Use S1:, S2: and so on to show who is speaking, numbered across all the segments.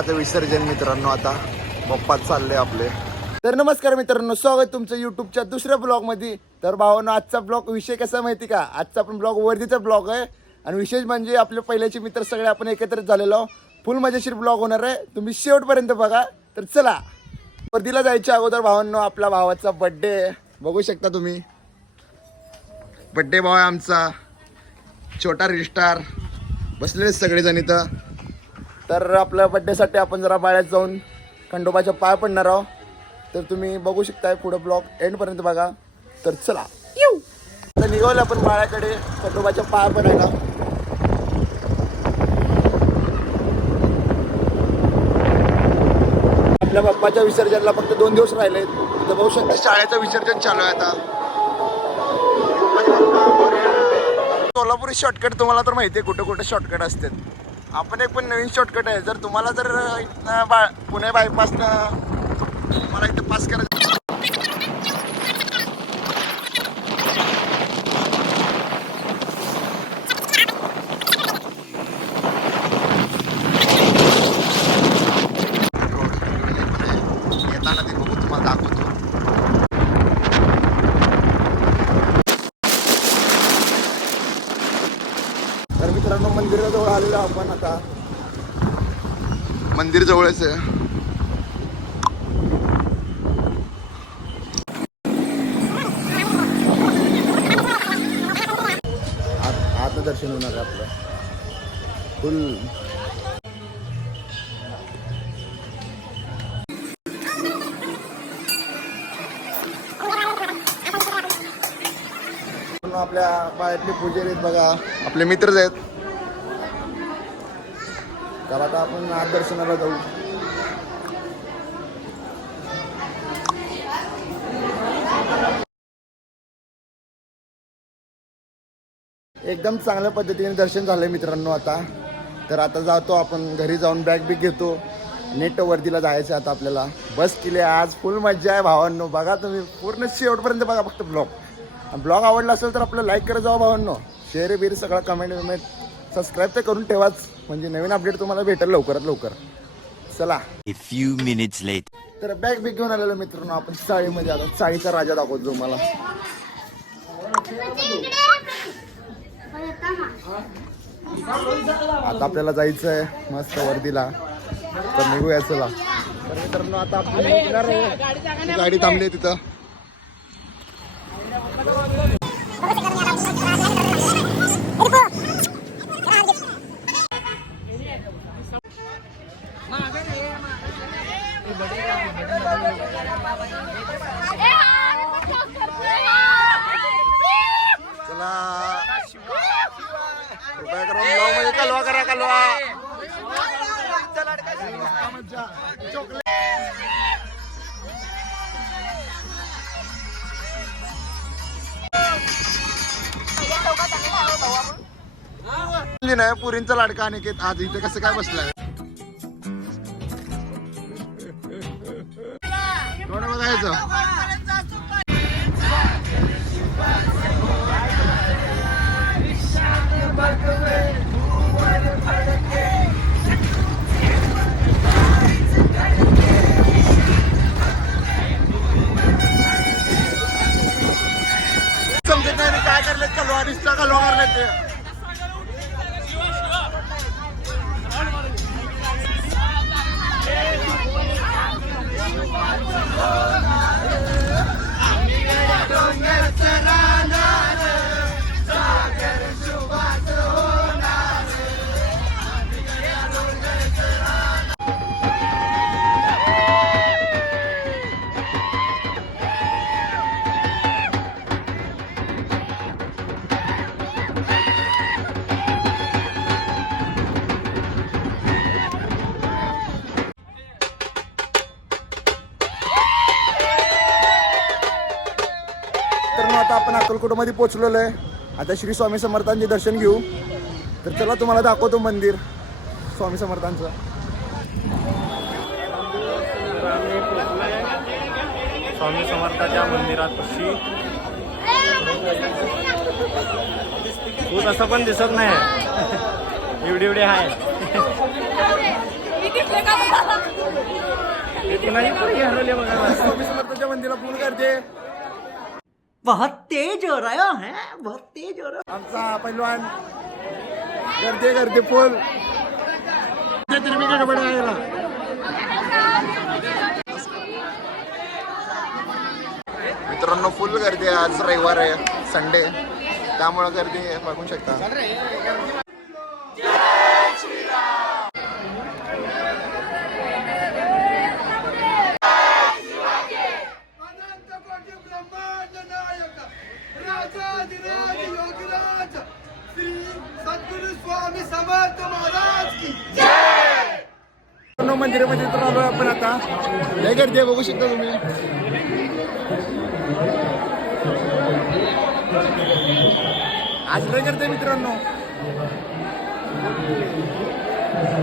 S1: बाप्पाचं विसर्जन मित्रांनो आता. बाप्पा चालले आपले. तर नमस्कार मित्रांनो स्वागत तुमचं युट्यूबच्या दुसऱ्या ब्लॉगमध्ये तर भावांनो आजचा ब्लॉग विषय कसा माहिती का? आजचा पण ब्लॉग वर्दीचा ब्लॉग आहे. आणि विशेष म्हणजे आपले पहिल्याचे मित्र सगळे आपण एकत्रित झालेलो फुल मजेशीर ब्लॉग होणार आहे. तुम्ही शेवटपर्यंत बघा. तर चला. वर्दीला जायच्या अगोदर भावांनो आपल्या भावाचा बड्डे बघू शकता तुम्ही. बड्डे भाव आहे आमचा. छोटा रिस्टार बसलेले सगळेजण इथं. तर आपल्या बड्डेसाठी आपण जरा बाळ्यात जाऊन खंडोबाच्या पाय पडणार आहोत. तर तुम्ही बघू शकताय पुढं ब्लॉग एंडपर्यंत बघा. तर चला. येऊ. आता निघावलं आपण बाळ्याकडे खंडोबाच्या पाय पडायला. आपल्या बाप्पाच्या विसर्जनला फक्त दोन दिवस राहिले तर बघू शकता शाळेचं विसर्जन चालू आहे आता. सोलापुरी शॉर्टकट तुम्हाला तर माहिती आहे कुठं कुठं शॉर्टकट असतात. आपण एक पण नवीन शॉर्टकट आहे. जर तुम्हाला जर इथनं बा पुणे बायपासनं मला इथं पास करायचं येताना ते बघू तुम्हाला दाखवतो तर मित्रांनो मंदिराजवळ आलेलो आपण आता. मंदिर जवळच आहे. आत दर्शन होणार आहे आपलं. फुल. आपल्या बाळ्यातले पुजारी आहेत बघा. आपले मित्रच आहेत. तर आता आपण आत दर्शनाला जाऊ. एकदम चांगल्या पद्धतीने दर्शन झालंय मित्रांनो आता. तर आता जातो आपण घरी जाऊन बॅग बिग घेतो. नेट वर्दीला जायचं आहे आता आपल्याला. बस केली आज फुल मज्जा आहे भावांनो. बघा तुम्ही पूर्ण शेवटपर्यंत बघा फक्त ब्लॉग ब्लॉग आवडला असेल तर आपलं लाईक करत जाऊ भावांनो. शेअर बिर सगळं कमेंट विमेंट सबस्क्राईब तर करून ठेवाच. म्हणजे नवीन अपडेट तुम्हाला भेटेल लवकरात लवकर. चला.
S2: Few minutes later.
S1: तर बॅग बिग घेऊन आलेलो मित्रांनो. आपण चाळीमध्ये आता चाळीचा राजा दाखवतो तुम्हाला. आता आपल्याला जायचं आहे मस्त वर्दीला. तर निघूया चला. तर मित्रांनो आता. ती गाडी थांबली तिथं. चला. कृपया करून ब्लॉगमध्ये कालवा करा कालवा. नाही पुरींचा लाडका अनिकेत. आज इथे कसं काय बसलाय? थोडं बघायचं समजत नाही रे काय करलेत कलवा रिस्ता कलवा करलेत ते तर अक्कलकोटमध्ये पोहोचलेलो आहे. आता श्री स्वामी समर्थांचे दर्शन घेऊ. तर चला तुम्हाला दाखवतो मंदिर. स्वामी समर्थांचं.
S3: स्वामी समर्थाच्या मंदिरापाशी तू तसं पण दिसत नाही. एवढी एवढी आहे.
S1: स्वामी समर्थाच्या मंदिराला फुल करते.
S4: बहुत तेज हो रहा है बहुत तेज हो रहा
S1: आमचा पैलवान गर्दे गर्दे आहे मित्रांनो फुल गर्दी आहे आज रविवार आहे संडे त्यामुळं गर्दी बघू शकता
S5: अनंत कोटी ब्रह्मांड नायक राजाधिराज योगीराज श्री सद्गुरु स्वामी समर्थ महाराज की
S1: मित्रांनो, मंदिरामध्ये तर आलो आपण आता लय गर्दी आहे बघू शकता तुम्ही. आज लय गर्दी मित्रांनो.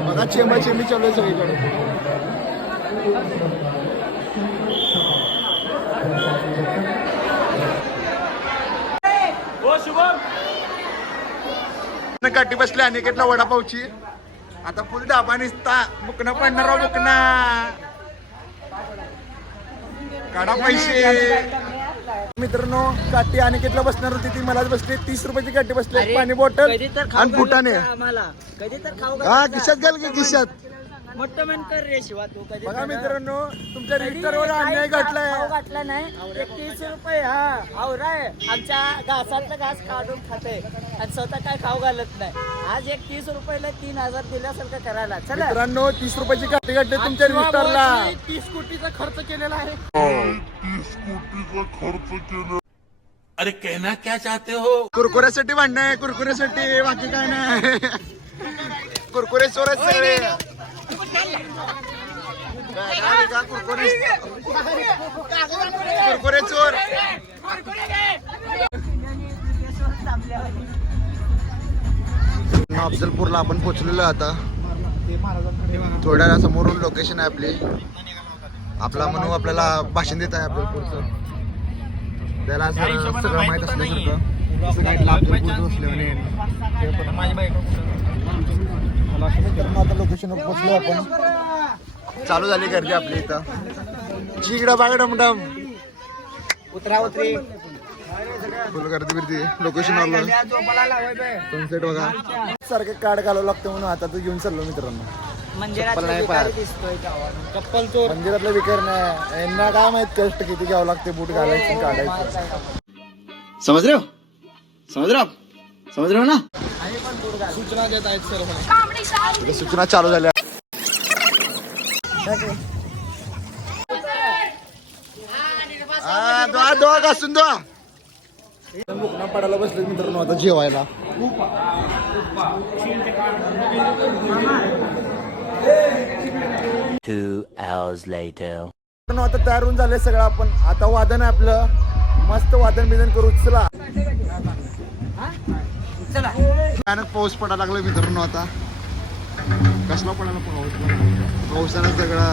S1: बघा चेंबा चेंबी चालू आहे सगळीकडे. काठी बसले अनिकेतला वडापावची. आता फुल डाबा निसता. मुकना पडणार हो, काढा पैसे. मित्रांनो काठी अनिकेतला बसणार होती ती मलाच बसली. तीस रुपयाची काठी बसली. पाणी बॉटल आणि फुटाने
S4: घालायचं आम्हाला. कधी तर खाऊ
S1: हा. खिशात घाल की खिशात.
S4: मोठं मन कर रे शिवा तू कधी
S1: बघा
S4: तर-
S1: मित्रांनो तुमच्या
S4: कधी
S1: रिक्टरवर अन्याय
S4: खाऊ घातला नाही. एकतीस रुपये हा आवराय आमच्या घासातलं घास काढून खाते. आणि स्वतः काय खाऊ घालत नाही. आज एक तीस रुपयाला तीन हजार दिल्यासारखं करायला. चला.
S1: मित्रांनो तीस रुपयाची काठी घातली तुमच्या रिक्टरला
S4: तीस कोटीचा खर्च केलेला आहे.
S2: अरे कहना क्या चाहते हो?
S1: कुरकुऱ्यासाठी भांडणं आहे कुरकुऱ्यासाठी बाकी काय नाही. कुरकुरे चोर आहेत सगळे काय- काय का कुरकुरे चोर अफजलपूरला आपण पोचलेलो आता. थोड्या समोरून लोकेशन आहे आपली. आपला म्हणून आपल्याला भाषण देत आहे अफजलपूरचं. त्याला सगळं सगळं माहीत असल्यासारखं. असं काय लाभपूरचं असल्याने मित्रांनो, आता लोकेशनवर पोहोचलो आपण चालू झाली गर्दी आपली इथं. जिगडा बागडम डम
S4: उतरा उतरी.
S1: फुल गर्दी बिर्दी. लोकेशन आलं सनसेट बघा. सारखे कार्ड घालावं लागतं म्हणून आता तो घेऊन चाललो मित्रांनो. मंदिरातलं विकार नाही यांना काय माहीत कष्ट किती घ्यावं लागते बूट घालायचं काढायचं.
S6: समझ रहे हो समझ हो समझ रहे हो ना?
S1: सूचना देत आहेत सर्व सूचना चालू झाल्या. हा, दोहा दोहा घासून दोहा पडायला बसले मित्रांनो आता जेवायला.
S2: Two hours later.
S1: मित्रांनो आता तयार होऊन झाले सगळं आपण. आता वादन आहे आपलं. मस्त वादन बिदन करू. चला. भयानक पाऊस पडायला लागला मित्रांनो आता. कसला पडायला पाऊस पावसानं सगळा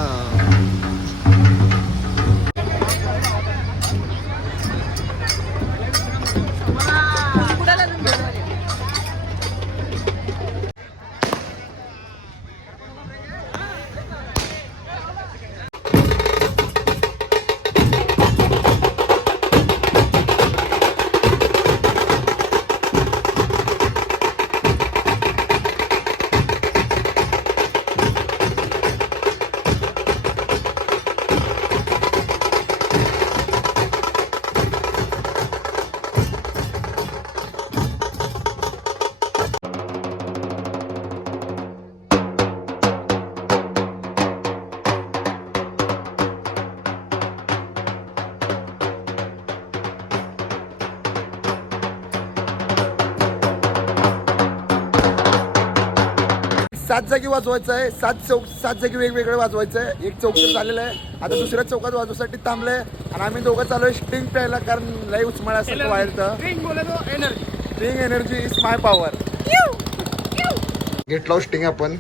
S1: सात जागी वाजवायचं आहे. सात चौक सात जागी वेगवेगळे वाजवायचं आहे. एक चौक तर झालेलं आहे. आता दुसऱ्या चौकात वाजवसाठी थांबलंय. आणि आम्ही दोघं चालू आहे स्टिंग प्यायला कारण लई उचमाळ असं बाहेर sting energy is my power घेतलं स्टिंग आपण.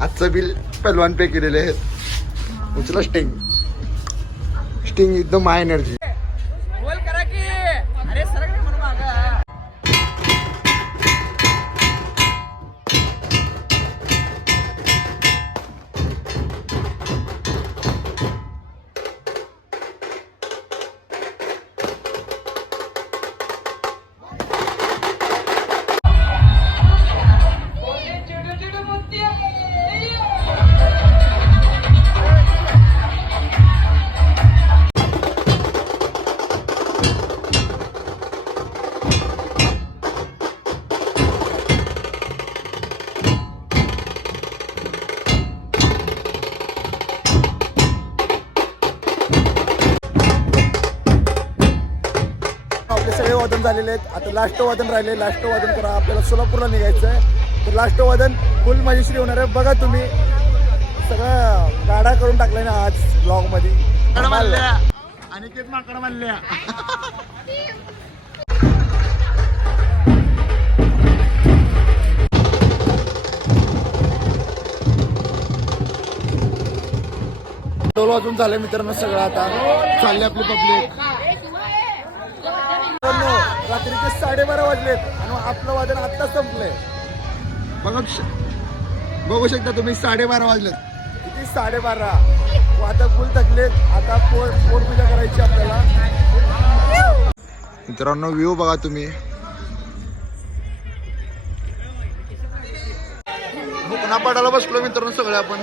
S1: आजचं बिल पहिलवान पे केलेले आहेत. उचला sting sting is the my energy वादन झालेले आहेत. आता लास्ट वादन राहिले. लास्ट वादन करा. आपल्याला सोलापूरला निघायचं आहे तर लास्ट वादन फुल मजेशीर होणार आहे. बघा तुम्ही. सगळं गाडा करून टाकलाय ना आज ब्लॉगमध्ये अनिकेत माकड मानल्या टोल वाजून झाले मित्रांनो सगळं आता. चालले आपली पब्लिक रात्रीचे साडेबारा वाजलेत आणि आपलं वादन आत्ता संपलंय. बघा बघू शकता तुम्ही साडेबारा वाजलेत. किती साडेबारा? आता फुल थकलेत. आता पोट पोटपूजा करायची आपल्याला. मित्रांनो व्ह्यू बघा तुम्ही. पाडायला बसलो मित्रांनो सगळे आपण.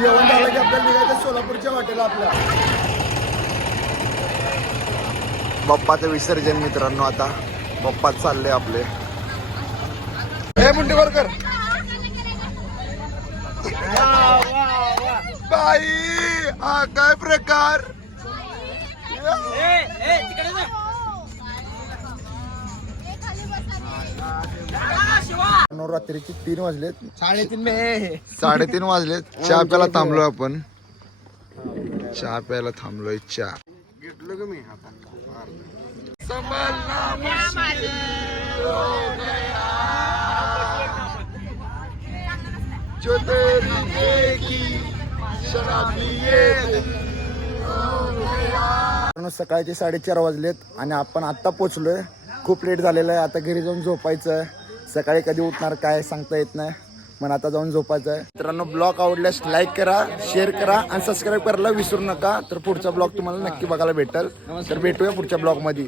S1: जेवण झालं की आपल्याला निघायचं सोलापूरच्या वाटेला आपल्या. बाप्पाचं विसर्जन मित्रांनो आता. बाप्पात चालले आपले. हे मुंडीवर कर. बाई हा काय प्रकार? रात्रीची तीन वाजलेत.
S4: साडेतीन मे
S1: साडेतीन वाजलेत. चहा प्यायला थांबलो आपण. चहा प्यायला थांबलोय चहा. घेतलो का मी? सकाळचे साडेचार वाजलेत आणि आपण आत्ता पोचलोय. खूप लेट झालेलं आहे. आता घरी जाऊन झोपायचं आहे. सकाळी कधी उठणार काय सांगता येत नाही. मग आता जाऊन झोपायचं आहे. मित्रांनो ब्लॉग आवडल्यास लाईक करा शेअर करा आणि सबस्क्राईब करायला विसरू नका. तर पुढचा ब्लॉग तुम्हाला नक्की बघायला भेटेल. तर भेटूया पुढच्या ब्लॉगमध्ये.